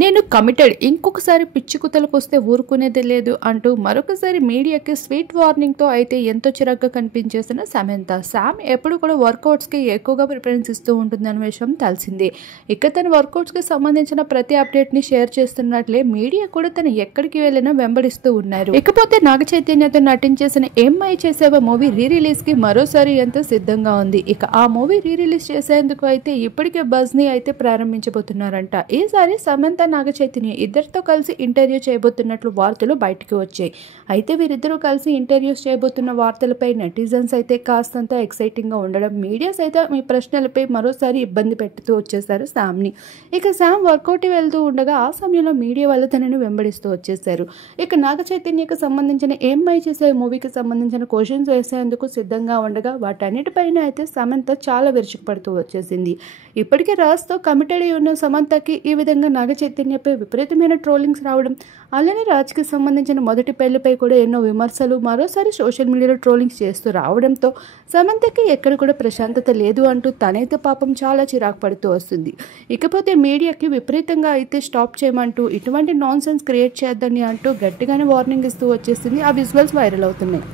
నేను కమిటెడ్, ఇంకొకసారి పిచ్చి కుతలకు వస్తే ఊరుకునేది లేదు అంటూ మరొకసారి మీడియాకి స్వీట్ వార్నింగ్తో అయితే ఎంతో చిరాగ్గా కనిపించేసిన సమంత. శామ్ ఎప్పుడు కూడా వర్కౌట్స్కి ఎక్కువగా ప్రిఫరెన్స్ ఇస్తూ ఉంటుందన్న విషయం తెలిసిందే. ఇక తన వర్కౌట్స్కి సంబంధించిన ప్రతి అప్డేట్ని షేర్ చేస్తున్నట్లే మీడియా కూడా తను ఎక్కడికి వెళ్ళినా వెంబడిస్తూ ఉన్నారు. ఇకపోతే నాగ చైతన్యతో నటించేసిన ఏమై చేసేవా మూవీ రీ రిలీజ్కి మరోసారి ఎంతో సిద్ధంగా ఉంది. ఇక ఆ మూవీ రీ రిలీజ్ చేసేందుకు అయితే ఇప్పటికే బజ్ని అయితే ప్రారంభించబోతున్నారంట. ఈసారి సమంత నాగ చైతన్య ఇద్దరితో కలిసి ఇంటర్వ్యూ చేయబోతున్నట్లు వార్తలు బయటకు వచ్చాయి. అయితే వీరిద్దరూ కలిసి ఇంటర్వ్యూస్ చేయబోతున్న వార్తలపై నెటిజన్స్ అయితే కాస్తంత ఎక్సైటింగ్గా ఉండడం, మీడియా సైతం ఈ ప్రశ్నలపై మరోసారి ఇబ్బంది పెడుతూ వచ్చేశారు శామ్ని. ఇక శామ్ వర్కౌట్ వెళ్తూ ఉండగా ఆ సమయంలో మీడియా వాళ్ళు తనని వెంబడిస్తూ వచ్చేశారు. ఇక నాగ చైతన్యకు సంబంధించిన ఏమై చేసే మూవీకి సంబంధించిన క్వశ్చన్స్ వేసేందుకు సిద్ధంగా ఉండగా వాటన్నిటిపైన అయితే సమంత చాలా విరుచుకుపడుతూ వచ్చేసింది. ఇప్పటికే రాజ్తో కమిటెడ్ అయి ఉన్న సమంతకి ఈ విధంగా నాగ చైతన్యపై విపరీతమైన ట్రోలింగ్స్ రావడం, అలానే రాజ్కి సంబంధించిన మొదటి పెళ్లిపై కూడా ఎన్నో విమర్శలు మరోసారి సోషల్ మీడియాలో ట్రోలింగ్స్ చేస్తూ రావడంతో సమంతకి ఎక్కడ కూడా ప్రశాంతత లేదు అంటూ తనైతే పాపం చాలా చిరాకు పడుతూ వస్తుంది. ఇకపోతే మీడియాకి విపరీతంగా అయితే స్టాప్ చేయమంటూ ఇటువంటి నాన్ సెన్స్ క్రియేట్ చేయొద్దని అంటూ గట్టిగానే వార్నింగ్ ఇస్తూ వచ్చేసింది. ఆ విజువల్స్ వైరల్ అవుతున్నాయి.